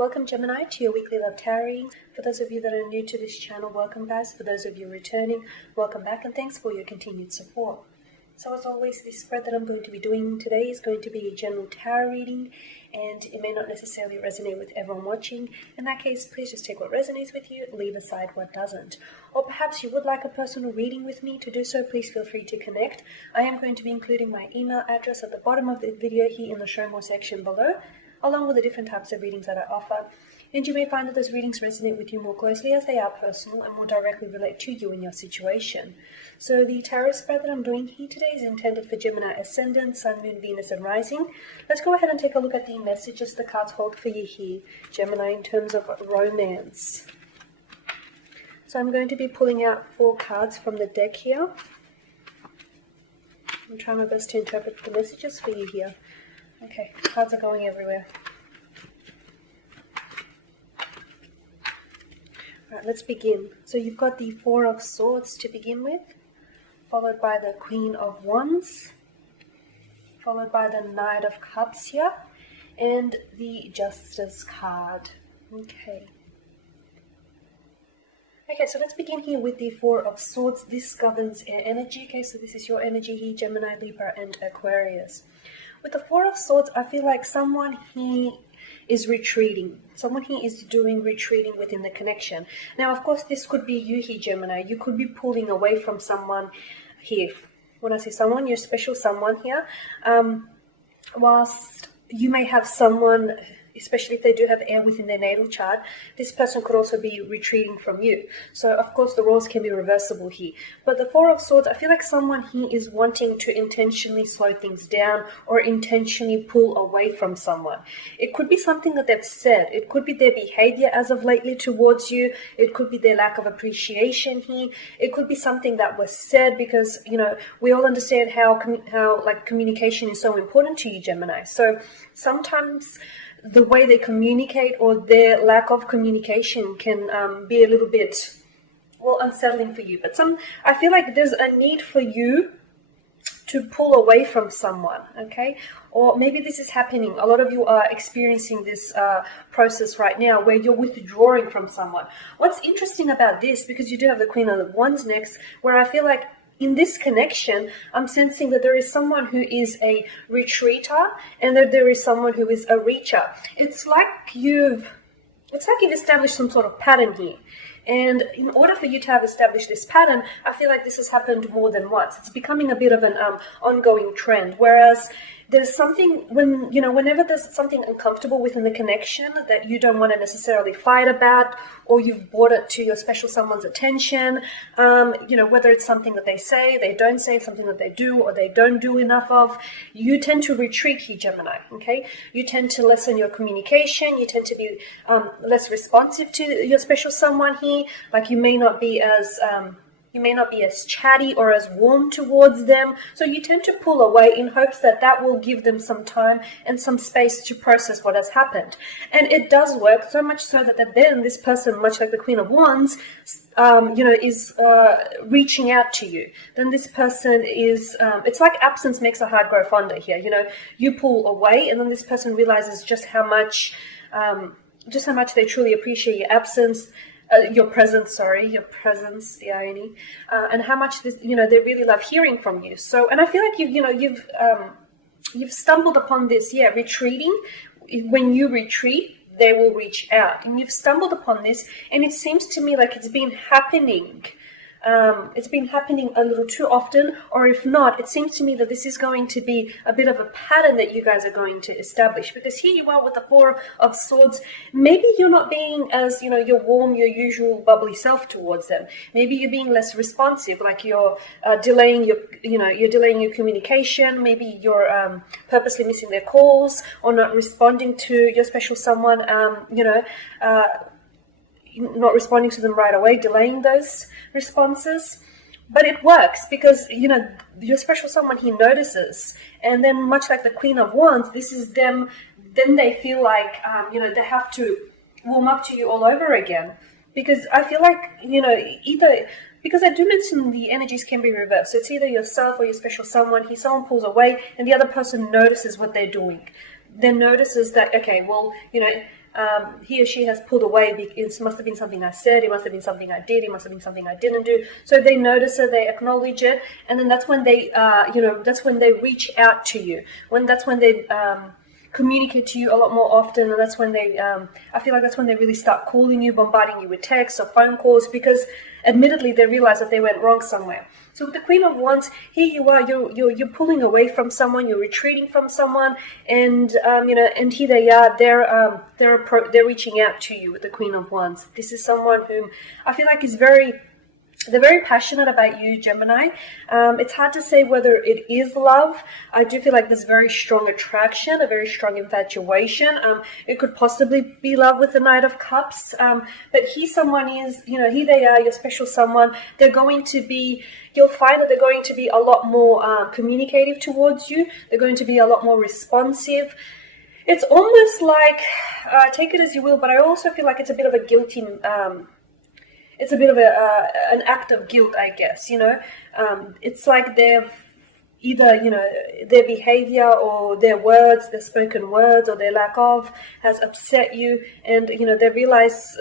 Welcome Gemini to your weekly love tarot reading. For those of you that are new to this channel, welcome guys. For those of you returning, welcome back and thanks for your continued support. So as always, this spread that I'm going to be doing today is going to be a general tarot reading, and it may not necessarily resonate with everyone watching. In that case, please just take what resonates with you, leave aside what doesn't. Or perhaps you would like a personal reading with me. To do so, please feel free to connect. I am going to be including my email address at the bottom of the video here in the show more section below, along with the different types of readings that I offer. And you may find that those readings resonate with you more closely as they are personal and more directly relate to you and your situation. So the tarot spread that I'm doing here today is intended for Gemini Ascendant, Sun, Moon, Venus and Rising. Let's go ahead and take a look at the messages the cards hold for you here, Gemini, in terms of romance. So I'm going to be pulling out 4 cards from the deck here. I'm trying my best to interpret the messages for you here. Okay, cards are going everywhere. Alright, let's begin. So you've got the 4 of Swords to begin with, followed by the Queen of Wands, followed by the Knight of Cups here, and the Justice card. Okay, so let's begin here with the 4 of Swords. This governs air energy. Okay, so this is your energy here, Gemini, Libra, and Aquarius. With the 4 of Swords, I feel like someone here is retreating. Someone here is doing retreating within the connection. Now, of course, this could be you here, Gemini. You could be pulling away from someone here. When I say someone, your special someone here. Whilst you may have someone, especially if they do have air within their natal chart, this person could also be retreating from you. So, of course, the roles can be reversible here. But the 4 of Swords, I feel like someone here is wanting to intentionally slow things down or intentionally pull away from someone. It could be something that they've said. It could be their behavior as of lately towards you. It could be their lack of appreciation here. It could be something that was said because, you know, we all understand how communication is so important to you, Gemini. So sometimes the way they communicate or their lack of communication can be a little bit, well, unsettling for you. But I feel like there's a need for you to pull away from someone, okay? Or maybe this is happening. A lot of you are experiencing this process right now where you're withdrawing from someone. What's interesting about this, because you do have the Queen of Wands next, where I feel like in this connection, I'm sensing that there is someone who is a retreater and that there is someone who is a reacher. It's like you've established some sort of pattern here. And in order for you to have established this pattern, I feel like this has happened more than once. It's becoming a bit of an ongoing trend. Whereas there's something, whenever there's something uncomfortable within the connection that you don't want to necessarily fight about, or you've brought it to your special someone's attention, whether it's something that they say, they don't say, something that they do or they don't do enough of, you tend to retreat here, Gemini, okay? You tend to lessen your communication, you tend to be less responsive to your special someone here, like you may not be as chatty or as warm towards them. So you tend to pull away in hopes that that will give them some time and some space to process what has happened. And it does work, so much so that then this person, much like the Queen of Wands, is reaching out to you. Then this person is, it's like absence makes a heart grow fonder here. You know, you pull away and then this person realizes just how much they truly appreciate your absence. Your presence, the irony, and how much they really love hearing from you. So, and I feel like you've stumbled upon this, retreating. When you retreat, they will reach out, and you've stumbled upon this, and it seems to me like it's been happening. It's been happening a little too often, or if not, it seems to me that this is going to be a bit of a pattern that you guys are going to establish, because here you are with the 4 of Swords. Maybe you're not being as, your warm, your usual bubbly self towards them. Maybe you're being less responsive, like you're delaying your communication. Maybe you're purposely missing their calls or not responding to your special someone, not responding to them right away, delaying those responses. But it works because, your special someone, he notices. And then much like the Queen of Wands, this is them, then they feel like, they have to warm up to you all over again. Because I feel like, because I do mention the energies can be reversed. So it's either yourself or your special someone. Someone pulls away and the other person notices what they're doing. Then notices that, okay, well, he or she has pulled away. It must have been something I said, it must have been something I did, it must have been something I didn't do. So they notice it, they acknowledge it, and then that's when they, that's when they reach out to you. That's when they communicate to you a lot more often, and that's when they, I feel like that's when they really start calling you, bombarding you with texts or phone calls, because admittedly they realize that they went wrong somewhere. So with the Queen of Wands, here you are, you're pulling away from someone, you're retreating from someone, and and here they are, they're reaching out to you with the Queen of Wands. This is someone whom I feel like they're very passionate about you, Gemini. It's hard to say whether it is love. I do feel like there's very strong attraction, a very strong infatuation. It could possibly be love with the Knight of Cups. But here someone is, here they are, your special someone. They're going to be, you'll find that they're going to be a lot more communicative towards you. They're going to be a lot more responsive. It's almost like, take it as you will, but I also feel like it's a bit of a guilty, it's a bit of an act of guilt, I guess, It's like they've either, their behavior or their words, their spoken words or their lack of has upset you, and, they realize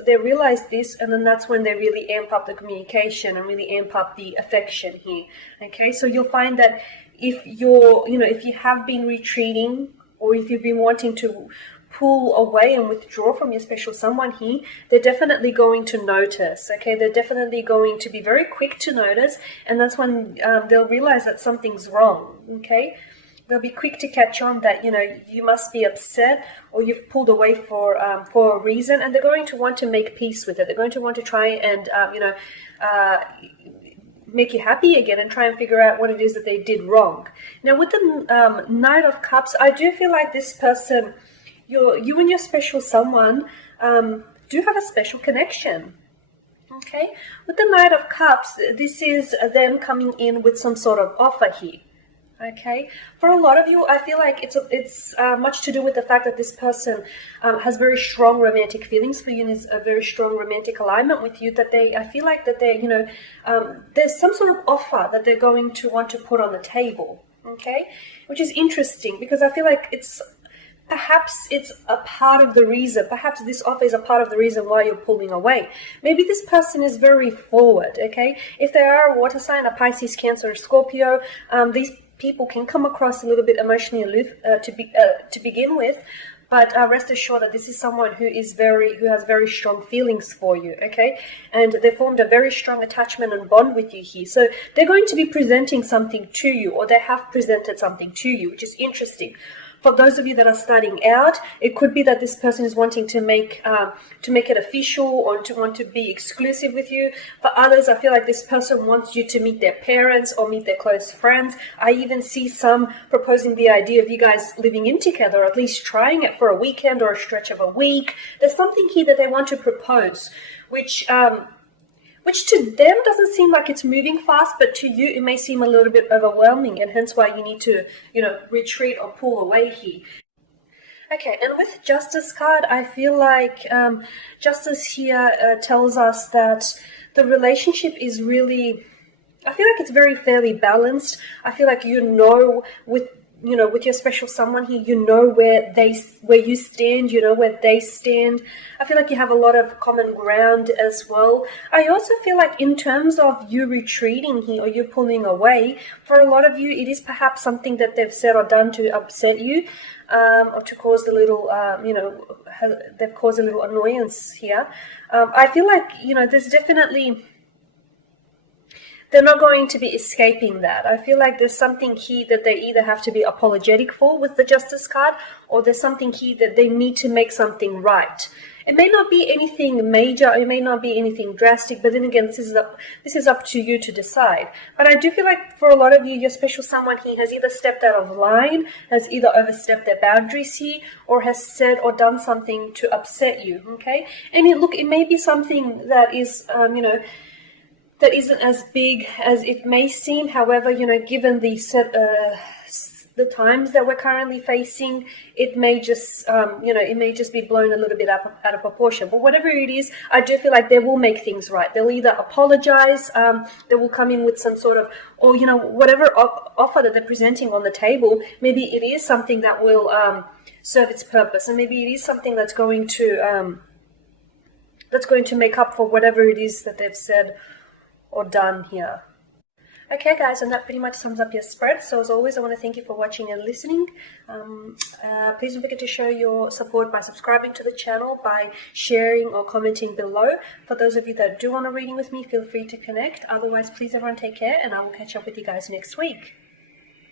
this, and then that's when they really amp up the communication and really amp up the affection here, okay? So you'll find that if if you have been retreating, or if you've been wanting to pull away and withdraw from your special someone here, they're definitely going to notice, okay? They're definitely going to be very quick to notice, and that's when they'll realize that something's wrong, okay? They'll be quick to catch on that, you must be upset, or you've pulled away for a reason, and they're going to want to make peace with it. They're going to want to try and, make you happy again and try and figure out what it is that they did wrong. Now, with the Knight of Cups, I do feel like this person, you and your special someone do have a special connection, okay? With the Knight of Cups, this is them coming in with some sort of offer here, okay? For a lot of you, I feel like it's much to do with the fact that this person has very strong romantic feelings for you and is a very strong romantic alignment with you, that I feel like that they, there's some sort of offer that they're going to want to put on the table, okay? Which is interesting, because I feel like perhaps it's a part of the reason, perhaps this offer is a part of the reason why you're pulling away. Maybe this person is very forward, okay? If they are a water sign, a Pisces, Cancer, or Scorpio, these people can come across a little bit emotionally aloof to begin with, but rest assured that this is someone who has very strong feelings for you, okay? And they formed a very strong attachment and bond with you here. So they're going to be presenting something to you, or they have presented something to you, which is interesting. For those of you that are starting out, it could be that this person is wanting to make it official, or to want to be exclusive with you. For others, I feel like this person wants you to meet their parents or meet their close friends. I even see some proposing the idea of you guys living in together, or at least trying it for a weekend or a stretch of a week. There's something here that they want to propose, which to them doesn't seem like it's moving fast, but to you it may seem a little bit overwhelming, and hence why you need to, retreat or pull away here. Okay, and with Justice card, I feel like Justice here tells us that the relationship is really, I feel like it's very fairly balanced. I feel like with your special someone here, where you stand, where they stand. I feel like you have a lot of common ground as well. I also feel like in terms of you retreating here, or you pulling away, for a lot of you, it is perhaps something that they've said or done to upset you, or to cause a little, they've caused a little annoyance here. I feel like, there's definitely, they're not going to be escaping that. I feel like there's something here that they either have to be apologetic for with the Justice card, or there's something here that they need to make something right. It may not be anything major, it may not be anything drastic, but then again, this is up to you to decide. But I do feel like for a lot of you, your special someone here has either stepped out of line, has either overstepped their boundaries here, or has said or done something to upset you, okay? And it may be something that is, that isn't as big as it may seem. However, given the the times that we're currently facing, it may just, it may just be blown a little bit out of proportion. But whatever it is, I do feel like they will make things right. They'll either apologize, they will come in with some sort of, or, whatever offer that they're presenting on the table, maybe it is something that will serve its purpose, and maybe it is something that's going to make up for whatever it is that they've said or done here. Okay guys, and that pretty much sums up your spread. So as always, I want to thank you for watching and listening. Please don't forget to show your support by subscribing to the channel, by sharing or commenting below. For those of you that do want a reading with me, feel free to connect. Otherwise, please everyone take care, and I will catch up with you guys next week.